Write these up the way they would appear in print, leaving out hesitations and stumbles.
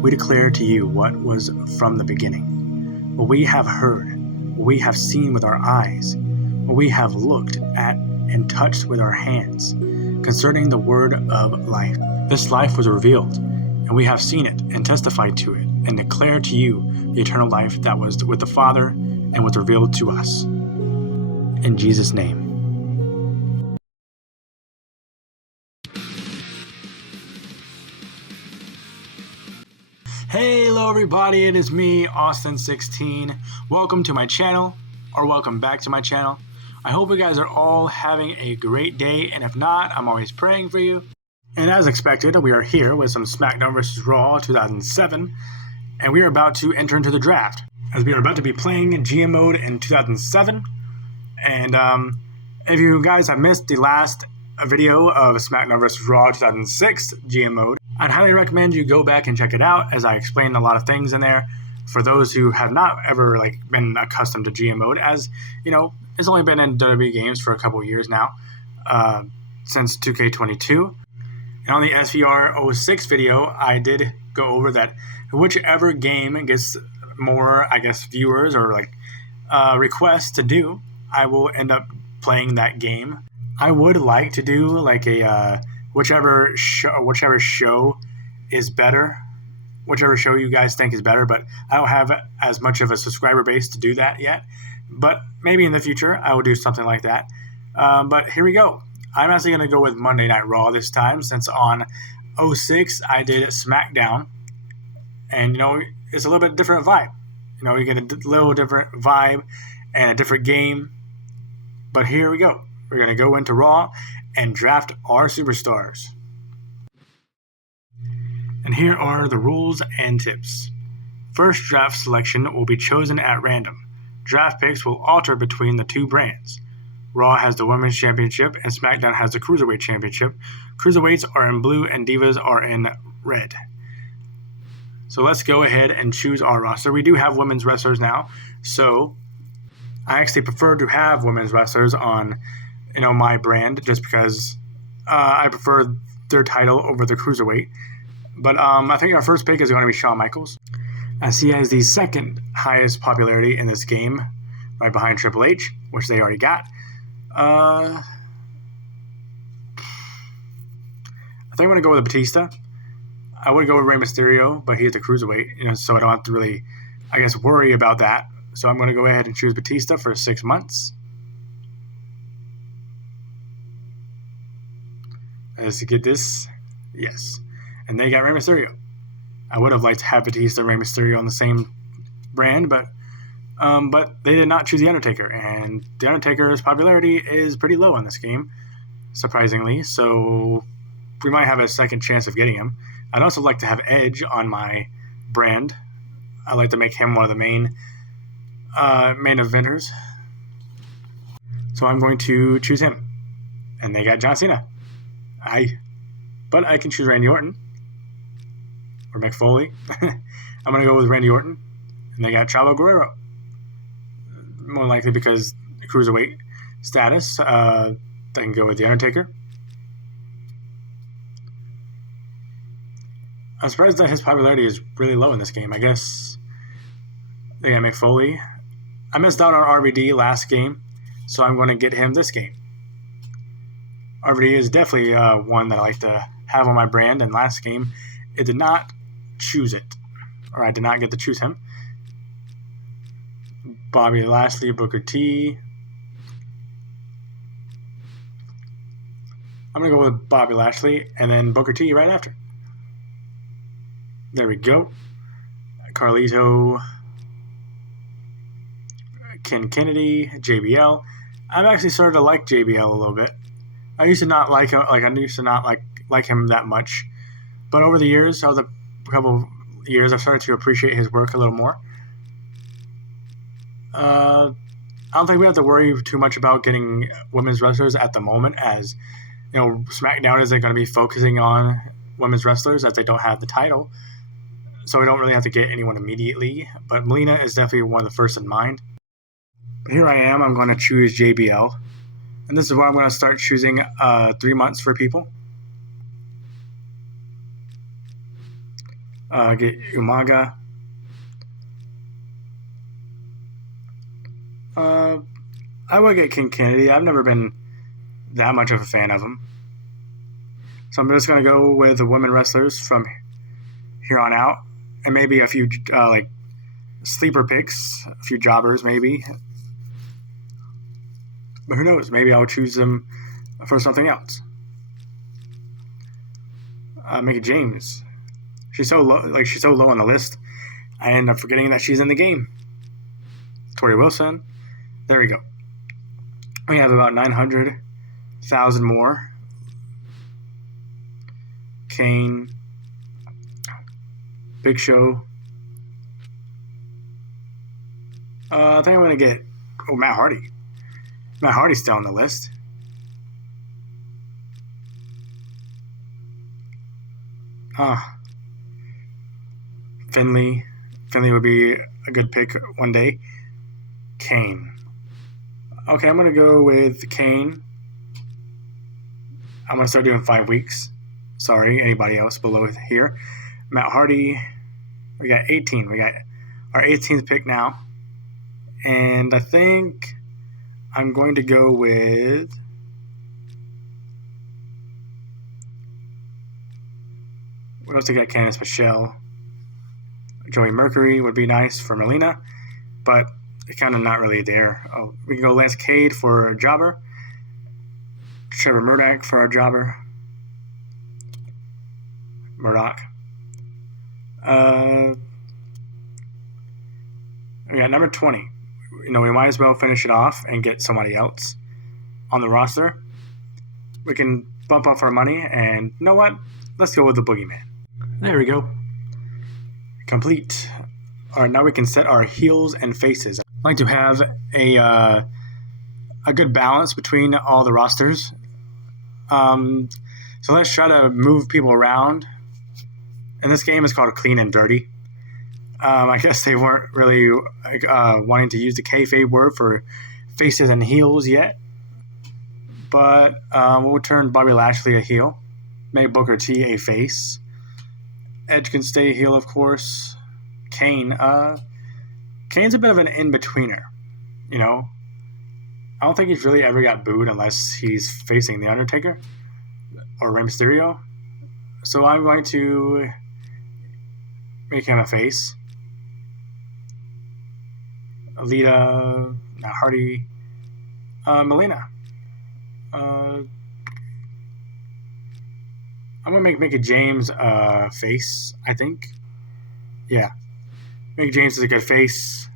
we declare to you what was from the beginning, what we have heard, what we have seen with our eyes, what we have looked at and touched with our hands, concerning the word of life. This life was revealed, and we have seen it and testified to it, and declare to you the eternal life that was with the Father and was revealed to us. In Jesus' name. Hey, hello everybody, it is me, Austin16. Welcome to my channel, or welcome back to my channel. I hope you guys are all having a great day, and if not, I'm always praying for you. And as expected, we are here with some SmackDown vs. Raw 2007, and we are about to enter into the draft, as we are about to be playing GM mode in 2007. And if you guys have missed the last video of SmackDown vs. Raw 2006 GM mode, I'd highly recommend you go back and check it out, as I explained a lot of things in there for those who have not ever been accustomed to GM mode, as you know, it's only been in WWE games for a couple of years now, since 2K22. And on the SvR 06 video, I did go over that whichever game gets more, viewers or requests to do, I will end up playing that game. I would like to do whichever show is better, whichever show you guys think is better, but I don't have as much of a subscriber base to do that yet. But maybe in the future I will do something like that. But here we go. I'm actually going to go with Monday Night Raw this time, since on 06 I did SmackDown, and it's a little bit different vibe. You get a little different vibe and a different game. But here we go. We're going to go into Raw and draft our superstars. And here are the rules and tips. First draft selection will be chosen at random. Draft picks will alter between the two brands. Raw has the Women's Championship and SmackDown has the Cruiserweight Championship. Cruiserweights are in blue and Divas are in red. So let's go ahead and choose our roster. We do have women's wrestlers now, so I actually prefer to have women's wrestlers on my brand, just because I prefer their title over the Cruiserweight. But I think our first pick is going to be Shawn Michaels, as he has the second highest popularity in this game, right behind Triple H, which they already got. I think I'm going to go with Batista. I would go with Rey Mysterio, but he's the Cruiserweight, so I don't have to really, worry about that. So I'm going to go ahead and choose Batista for 6 months. Let's get this. Yes. And they got Rey Mysterio. I would have liked to have Batista and Rey Mysterio on the same brand, but they did not choose The Undertaker. And The Undertaker's popularity is pretty low in this game, surprisingly. So we might have a second chance of getting him. I'd also like to have Edge on my brand. I'd like to make him one of the main eventers. So I'm going to choose him. And they got John Cena. But I can choose Randy Orton or Mick Foley. I'm going to go with Randy Orton. And they got Chavo Guerrero. More likely because Cruiserweight status. I can go with The Undertaker. I'm surprised that his popularity is really low in this game. I guess they got Mick Foley. I missed out on RVD last game, so I'm going to get him this game. RVD is definitely one that I like to have on my brand, and last game it did not choose it, or I did not get to choose him. Bobby Lashley, Booker T. I'm going to go with Bobby Lashley and then Booker T right after. There we go. Carlito, Ken Kennedy, JBL. I've actually started to like JBL a little bit. I used to not like him. I used to not like him that much, but over the years, a couple of years, I've started to appreciate his work a little more. I don't think we have to worry too much about getting women's wrestlers at the moment, as SmackDown isn't going to be focusing on women's wrestlers as they don't have the title, so we don't really have to get anyone immediately. But Melina is definitely one of the first in mind. But here I am. I'm going to choose JBL. And this is where I'm going to start choosing 3 months for people. Get Umaga. I would get King Kennedy. I've never been that much of a fan of him. So I'm just going to go with the women wrestlers from here on out. And maybe a few like sleeper picks, a few jobbers maybe. But who knows? Maybe I'll choose them for something else. Mickie James. She's so low. She's so low on the list. I end up forgetting that she's in the game. Tori Wilson. There we go. We have about 900,000 more. Kane. Big Show. I think I'm going to get... Oh, Matt Hardy. Matt Hardy's still on the list. Finley. Finley would be a good pick one day. Kane. Okay, I'm going to go with Kane. I'm going to start doing 5 weeks. Sorry, anybody else below here. Matt Hardy. We got 18. We got our 18th pick now. And I think I'm going to go with... We also got Candice Michelle. Joey Mercury would be nice for Melina, but it's kind of not really there. We can go Lance Cade for a jobber. Trevor Murdoch for our jobber. Murdoch. We got number 20. We might as well finish it off and get somebody else on the roster. We can bump up our money, and you know what? Let's go with the Boogeyman. There we go. Complete. All right, now we can set our heels and faces. I like to have a good balance between all the rosters. So let's try to move people around. And this game is called Clean and Dirty. I guess they weren't really wanting to use the kayfabe word for faces and heels yet. But we'll turn Bobby Lashley a heel. Make Booker T a face. Edge can stay a heel, of course. Kane. Kane's a bit of an in-betweener. I don't think he's really ever got booed unless he's facing The Undertaker or Rey Mysterio. So I'm going to make him a face. Lita, Hardy, Melina. I'm going to make Mickie James a face, I think. Yeah. Mickie James is a good face.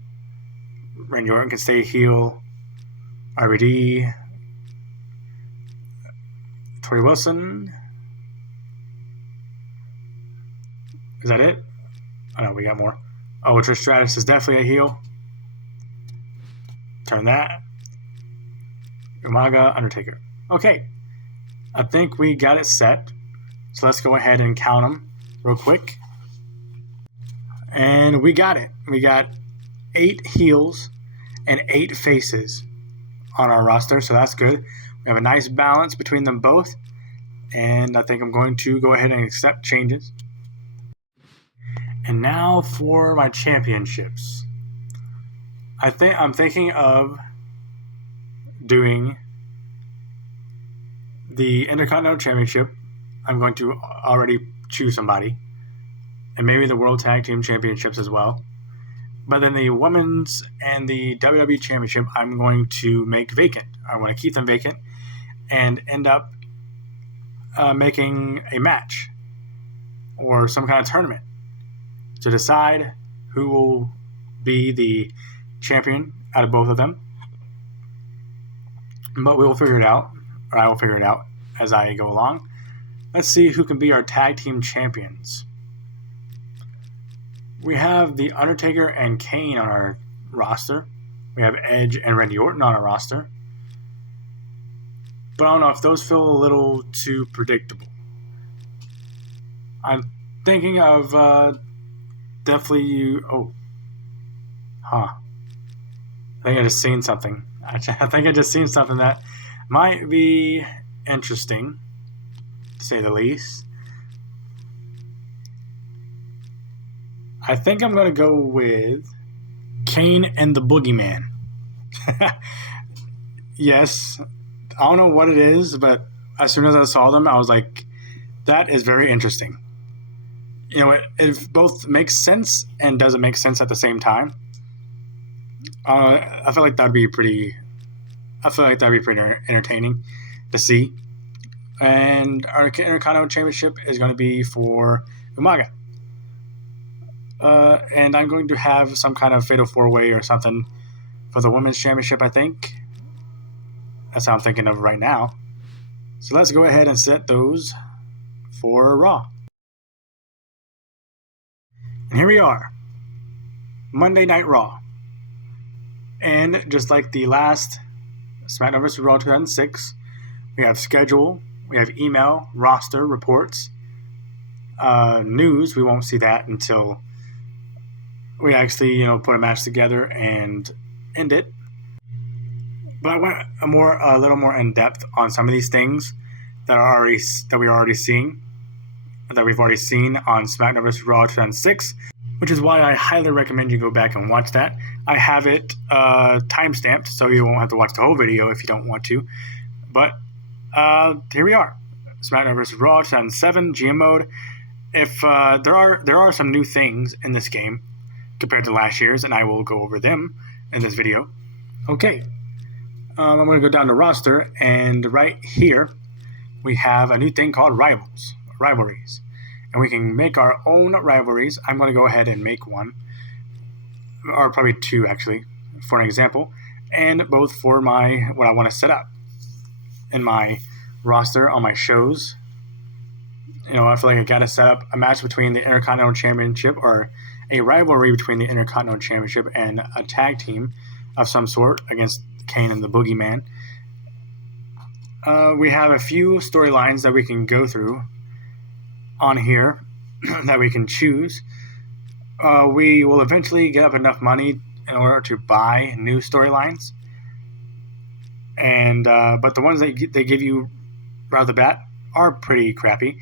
Randy Orton can stay heel. RBD. Tori Wilson. Is that it? Oh, no, we got more. Oh, Trish Stratus is definitely a heel. Turn that. Umaga, Undertaker. Okay. I think we got it set. So let's go ahead and count them real quick. And we got it. We got 8 heels and 8 faces on our roster. So that's good. We have a nice balance between them both. And I think I'm going to go ahead and accept changes. And now for my championships. I'm thinking of doing the Intercontinental Championship. I'm going to already choose somebody. And maybe the World Tag Team Championships as well. But then the Women's and the WWE Championship, I'm going to make vacant. I want to keep them vacant and end up making a match or some kind of tournament to decide who will be the champion out of both of them. But we will figure it out, or I will figure it out as I go along. Let's see who can be our tag team champions. We have The Undertaker and Kane on our roster. We have Edge and Randy Orton on our roster. But I don't know if those feel a little too predictable. I'm thinking of definitely you. Oh. Huh. I think I just seen something. I think I just seen something that might be interesting, to say the least. I think I'm going to go with Kane and the Boogeyman. Yes, I don't know what it is, but as soon as I saw them, I was like, that is very interesting. You know, it both makes sense and doesn't make sense at the same time. I feel like that'd be pretty entertaining to see. And our Intercontinental Championship is going to be for Umaga. And I'm going to have some kind of fatal 4-way or something for the Women's Championship, I think. That's how I'm thinking of right now. So let's go ahead and set those for Raw. And here we are. Monday Night Raw. And just like the last SmackDown vs. Raw 2006, we have schedule, we have email, roster, reports, news. We won't see that until we actually, put a match together and end it. But I went a little more in depth on some of these things that we've already seen on SmackDown vs. Raw 2006, which is why I highly recommend you go back and watch that. I have it timestamped, so you won't have to watch the whole video if you don't want to. But here we are, SmackDown vs. Raw 2007 GM mode. If there are some new things in this game compared to last year's, and I will go over them in this video. Okay, I'm going to go down to roster, and right here we have a new thing called Rivalries. And we can make our own rivalries. I'm going to go ahead and make one, or probably two actually, for an example, and both for what I want to set up in my roster on my shows. I feel like I got to set up a match between the Intercontinental Championship, or a rivalry between the Intercontinental Championship and a tag team of some sort against Kane and the Boogeyman. We have a few storylines that we can go through on here that we can choose. We will eventually get up enough money in order to buy new storylines, and but the ones that they give you right off the bat are pretty crappy.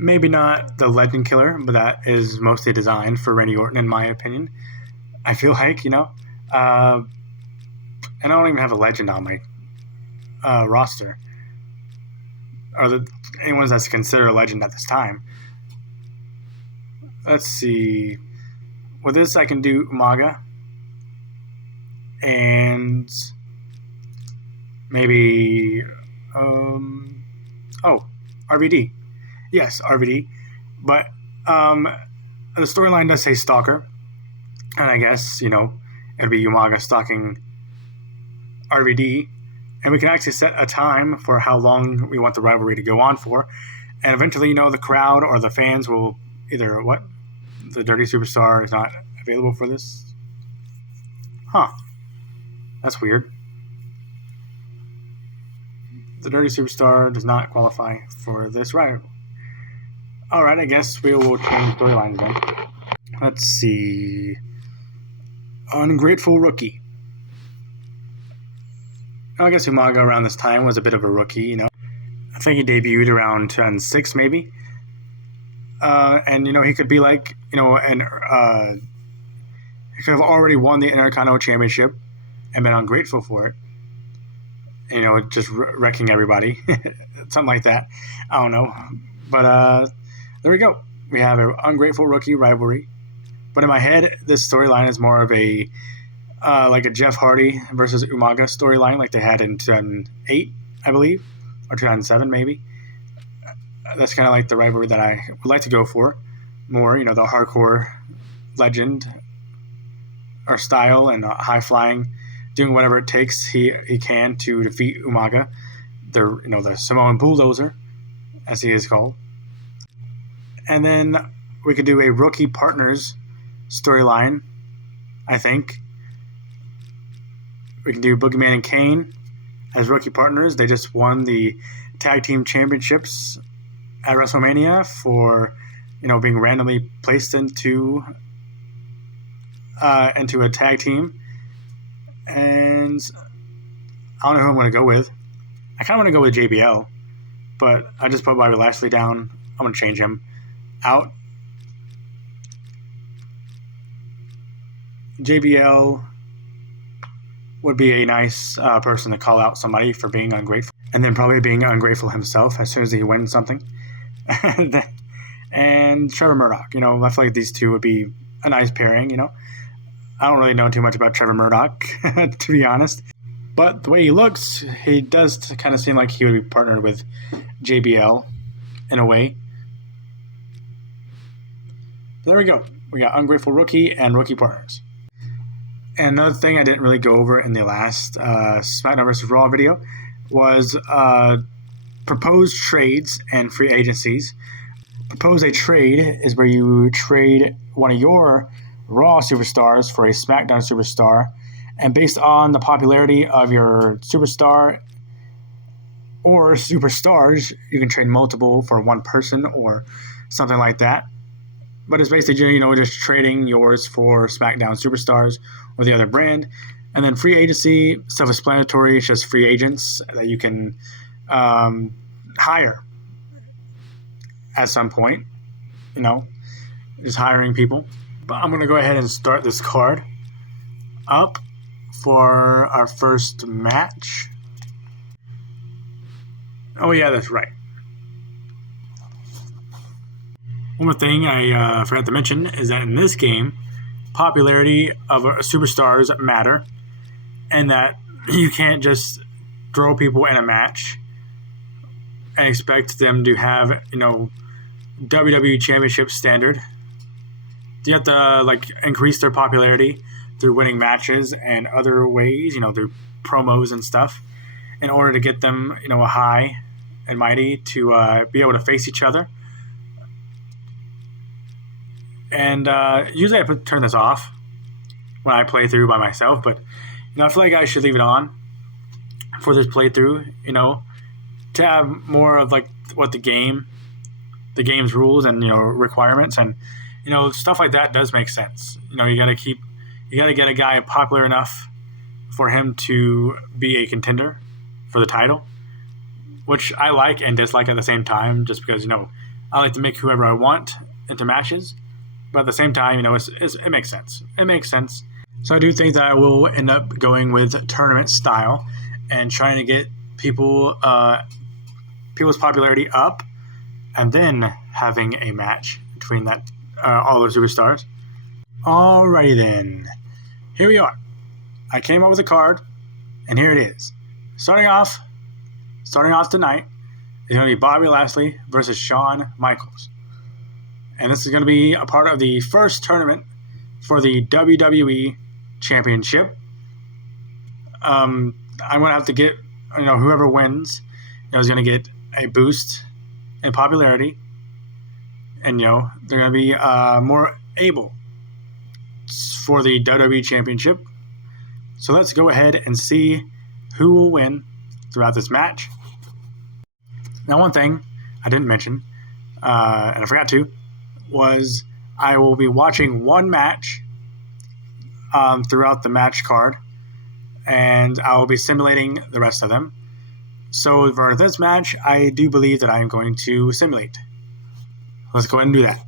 Maybe not the Legend Killer, but that is mostly designed for Randy Orton, in my opinion. I feel like, and I don't even have a Legend on my roster, or anyone that's considered a Legend at this time. Let's see. With this, I can do Umaga, and maybe RVD. Yes, RVD. But the storyline does say Stalker, and I guess it'll be Umaga stalking RVD, and we can actually set a time for how long we want the rivalry to go on for, and eventually, the crowd or the fans will either the Dirty Superstar is not available for this. That's weird. The Dirty Superstar does not qualify for this rivalry. Alright, I guess we will change storylines then. Let's see. Ungrateful Rookie. I guess Umaga around this time was a bit of a rookie, I think he debuted around 2006 maybe. And, he could be like, he could have already won the Intercontinental Championship and been ungrateful for it. Just wrecking everybody. Something like that. I don't know. But there we go. We have an ungrateful rookie rivalry. But in my head, this storyline is more of a like a Jeff Hardy versus Umaga storyline, like they had in 2008, I believe, or 2007 maybe. That's kind of like the rivalry that I would like to go for more. The hardcore legend or style and high flying, doing whatever it takes he can to defeat Umaga, the Samoan bulldozer, as he is called. And then we could do a rookie partners storyline, I think. We can do Boogeyman and Kane as rookie partners. They just won the tag team championships at WrestleMania for, being randomly placed into a tag team. And I don't know who I'm going to go with. I kind of want to go with JBL, but I just put Bobby Lashley down. I'm going to change him out. JBL would be a nice person to call out somebody for being ungrateful, and then probably being ungrateful himself as soon as he wins something. And Trevor Murdoch, I feel like these two would be a nice pairing. I don't really know too much about Trevor Murdoch, to be honest, but the way he looks, he does kind of seem like he would be partnered with JBL in a way. There we go. We got ungrateful rookie and rookie partners. And another thing I didn't really go over in the last SmackDown vs. Raw video was proposed trades and free agencies. Propose a trade is where you trade one of your Raw superstars for a SmackDown superstar, and based on the popularity of your superstar or superstars, you can trade multiple for one person or something like that. But it's basically, just trading yours for SmackDown superstars or the other brand. And then free agency, self-explanatory, it's just free agents that you can hire at some point, just hiring people. But I'm going to go ahead and start this card up for our first match. Oh, yeah, that's right. One more thing I forgot to mention is that in this game, popularity of superstars matter, and that you can't just throw people in a match and expect them to have, WWE Championship standard. You have to increase their popularity through winning matches and other ways, through promos and stuff, in order to get them, a high and mighty to be able to face each other. And usually I turn this off when I play through by myself, but I feel like I should leave it on for this playthrough, to have more of what the game's rules and requirements, and stuff like that does make sense. You gotta get a guy popular enough for him to be a contender for the title, which I like and dislike at the same time, just because I like to make whoever I want into matches. But at the same time, it makes sense. It makes sense. So I do think that I will end up going with tournament style and trying to get people's popularity up, and then having a match between all those superstars. Alrighty then. Here we are. I came up with a card, and here it is. Starting off tonight is going to be Bobby Lashley versus Shawn Michaels. And this is going to be a part of the first tournament for the WWE Championship. I'm going to have to get, whoever wins, is going to get a boost in popularity. And, they're going to be more able for the WWE Championship. So let's go ahead and see who will win throughout this match. Now, one thing I didn't mention, and I forgot to, was I will be watching one match throughout the match card, and I will be simulating the rest of them. So for this match, I do believe that I am going to simulate. Let's go ahead and do that.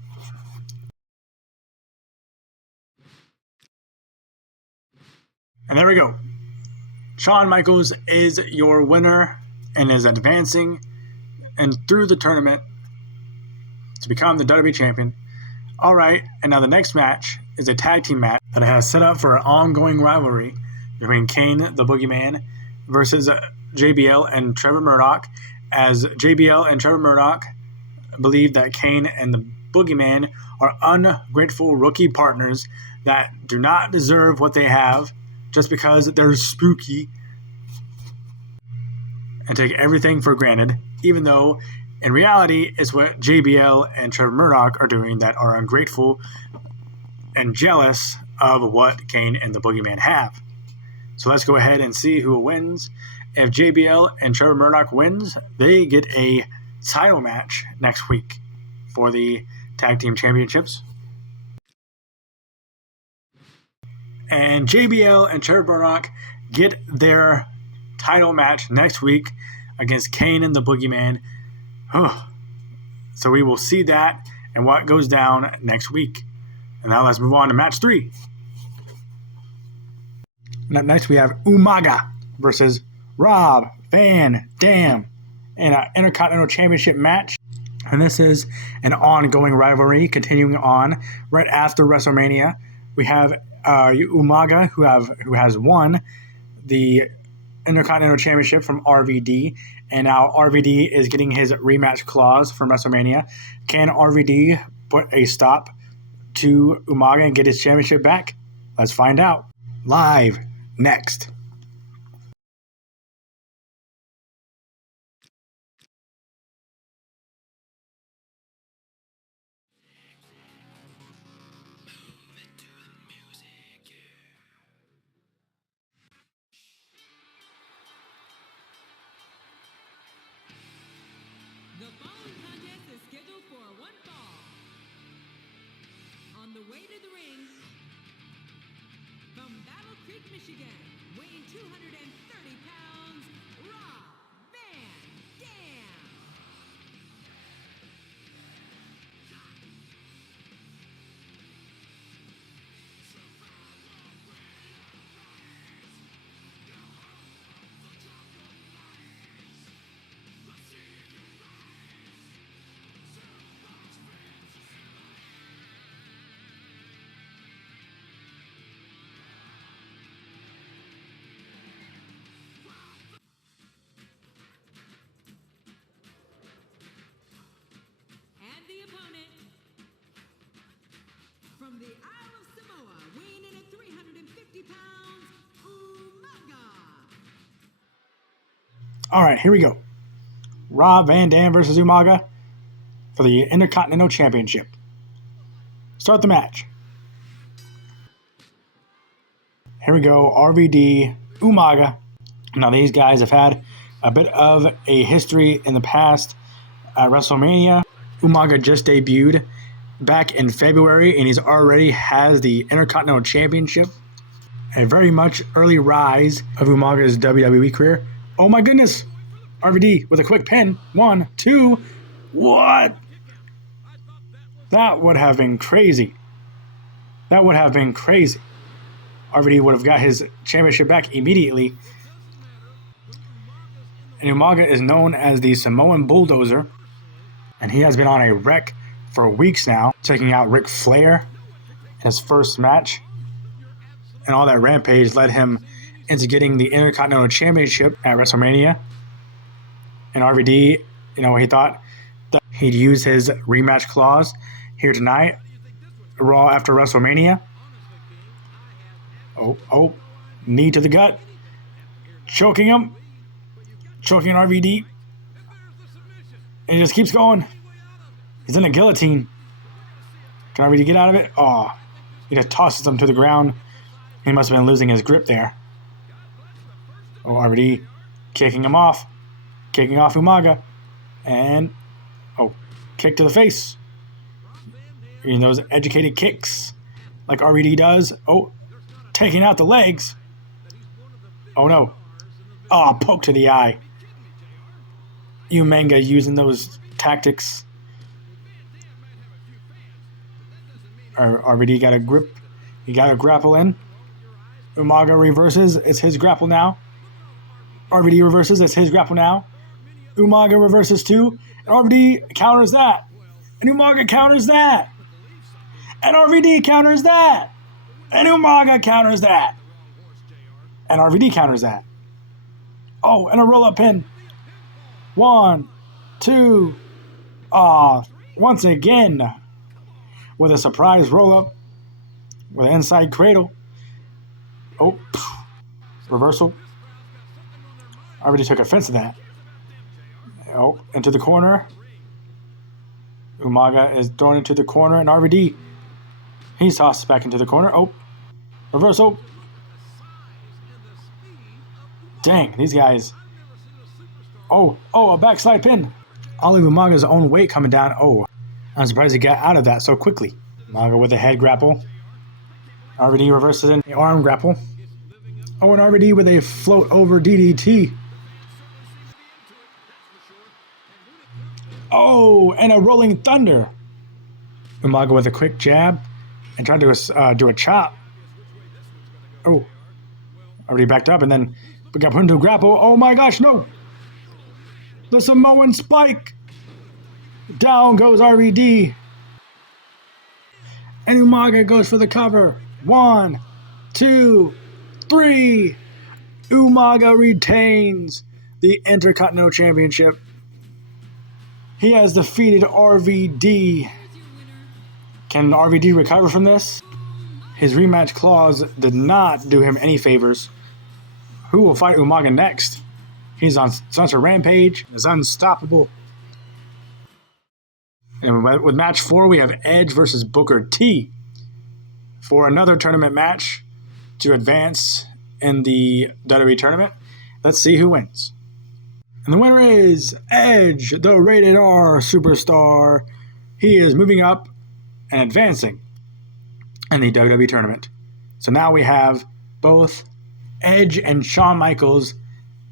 And there we go. Shawn Michaels is your winner and is advancing and through the tournament to become the WWE champion. All right, and now the next match is a tag team match that I have set up for an ongoing rivalry between Kane, the Boogeyman, versus JBL and Trevor Murdoch, as JBL and Trevor Murdoch believe that Kane and the Boogeyman are ungrateful rookie partners that do not deserve what they have just because they're spooky and take everything for granted, even though in reality it's what JBL and Trevor Murdoch are doing that are ungrateful and jealous of what Kane and the Boogeyman have. So let's go ahead and see who wins. If JBL and Trevor Murdoch wins, they get a title match next week for the Tag Team Championships. And JBL and Trevor Murdoch get their title match next week against Kane and the Boogeyman. So we will see that and what goes down next week. And now let's move on to match 3. And up next we have Umaga versus Rob Van Dam in an Intercontinental Championship match. And this is an ongoing rivalry continuing on right after WrestleMania. We have Umaga who has won the Intercontinental Championship from RVD, and now RVD is getting his rematch clause from WrestleMania. Can RVD put a stop to Umaga and get his championship back? Let's find out. Live next. The following contest is scheduled for one fall. On the way to the ring, from Battle Creek, Michigan, weighing 230 pounds, Rob Van Dam. And the opponent, from the Isle of Samoa, weighing in at 350 pounds, Umaga. All right, here we go. Rob Van Dam versus Umaga for the Intercontinental Championship. Start the match. Here we go, RVD, Umaga. Now these guys have had a bit of a history in the past at WrestleMania. Umaga just debuted back in February, and he's already has the Intercontinental Championship. A very much early rise of Umaga's WWE career. Oh my goodness! RVD with a quick pin. 1, 2. What? That would have been crazy. That would have been crazy. RVD would have got his championship back immediately. And Umaga is known as the Samoan Bulldozer, and he has been on a wreck for weeks now, taking out Ric Flair in his first match. And all that rampage led him into getting the Intercontinental Championship at WrestleMania. And RVD, he thought that he'd use his rematch clause here tonight, Raw after WrestleMania. Oh, knee to the gut. Choking him. Choking RVD. And he just keeps going. He's in a guillotine. Can RVD get out of it? Oh, he just tosses him to the ground. He must have been losing his grip there. Oh, RVD kicking him off. Kicking off Umaga. And, kick to the face. Those educated kicks like RVD does. Oh, taking out the legs. Oh, no. Oh, poke to the eye. Umaga using those tactics. RVD got a grip. He got a grapple in. Umaga reverses. It's his grapple now. RVD reverses. It's his grapple now. Umaga reverses too. And RVD counters that. And Umaga counters that. And RVD counters that. And Umaga counters that. And RVD counters that. Oh, and a roll-up pin. 1, 2. Once again, with a surprise roll-up with an inside cradle. Oh, reversal. RVD took offense to that. Oh, into the corner. Umaga is thrown into the corner, and RVD, he's tossed back into the corner. Oh, reversal. Dang, these guys. Oh, a backslide pin. Ollie Umaga's own weight coming down. Oh, I'm surprised he got out of that so quickly. Umaga with a head grapple. RVD reverses in the arm grapple. Oh, and RVD with a float over DDT. Oh, and a rolling thunder. Umaga with a quick jab and tried to do a chop. Oh, Already backed up, and then we got put into a grapple. Oh my gosh, no! The Samoan spike! Down goes RVD. And Umaga goes for the cover. 1, 2, 3. Umaga retains the Intercontinental Championship. He has defeated RVD. Can RVD recover from this? His rematch clause did not do him any favors. Who will fight Umaga next? He's on such a rampage. It's unstoppable. And with match 4, we have Edge versus Booker T for another tournament match to advance in the WWE tournament. Let's see who wins. And the winner is Edge, the Rated R superstar. He is moving up and advancing in the WWE tournament. So now we have both Edge and Shawn Michaels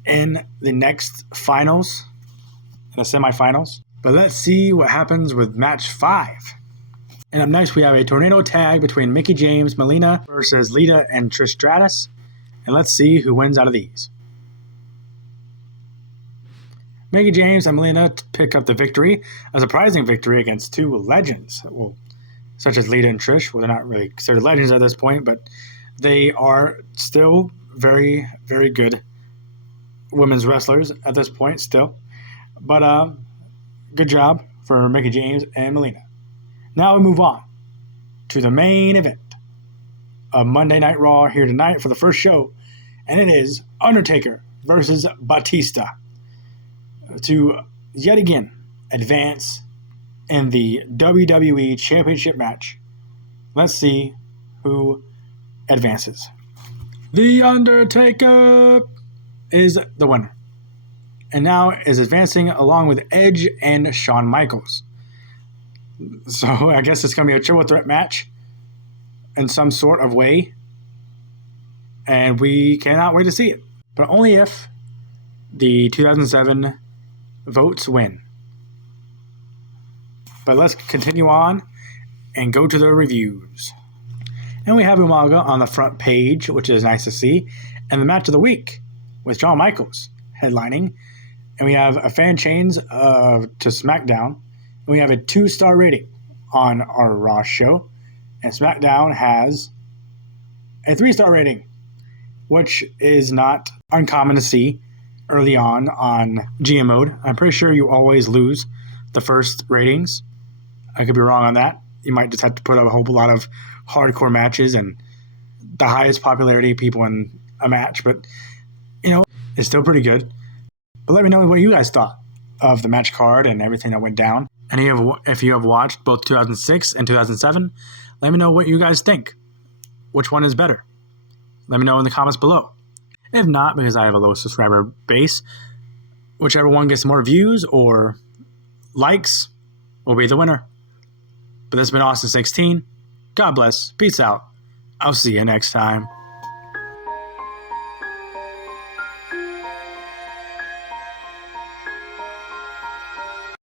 in the next finals, in the semifinals. But let's see what happens with match 5. And up next we have a tornado tag between Mickie James, Melina versus Lita and Trish Stratus. And let's see who wins out of these. Mickie James and Melina pick up the victory, a surprising victory against two legends, well, such as Lita and Trish. Well, they're not really considered legends at this point, but they are still very, very good women's wrestlers at this point still. But good job for Mickie James and Melina. Now we move on to the main event of Monday Night Raw here tonight for the first show, and it is Undertaker versus Batista to yet again advance in the WWE Championship match. Let's see who advances. The Undertaker is the winner, and now is advancing along with Edge and Shawn Michaels. So I guess it's going to be a triple threat match in some sort of way, and we cannot wait to see it. But only if the 2007 votes win. But let's continue on and go to the reviews. And we have Umaga on the front page, which is nice to see, and the match of the week with Shawn Michaels headlining. And we have a fan change to SmackDown. And we have a 2-star rating on our Raw show. And SmackDown has a 3-star rating, which is not uncommon to see early on GM mode. I'm pretty sure you always lose the first ratings. I could be wrong on that. You might just have to put up a whole lot of hardcore matches and the highest popularity people in a match. But, you know, it's still pretty good. But let me know what you guys thought of the match card and everything that went down. And if you have watched both 2006 and 2007, let me know what you guys think. Which one is better? Let me know in the comments below. If not, because I have a low subscriber base, whichever one gets more views or likes will be the winner. But this has been Austin 16. God bless. Peace out. I'll see you next time.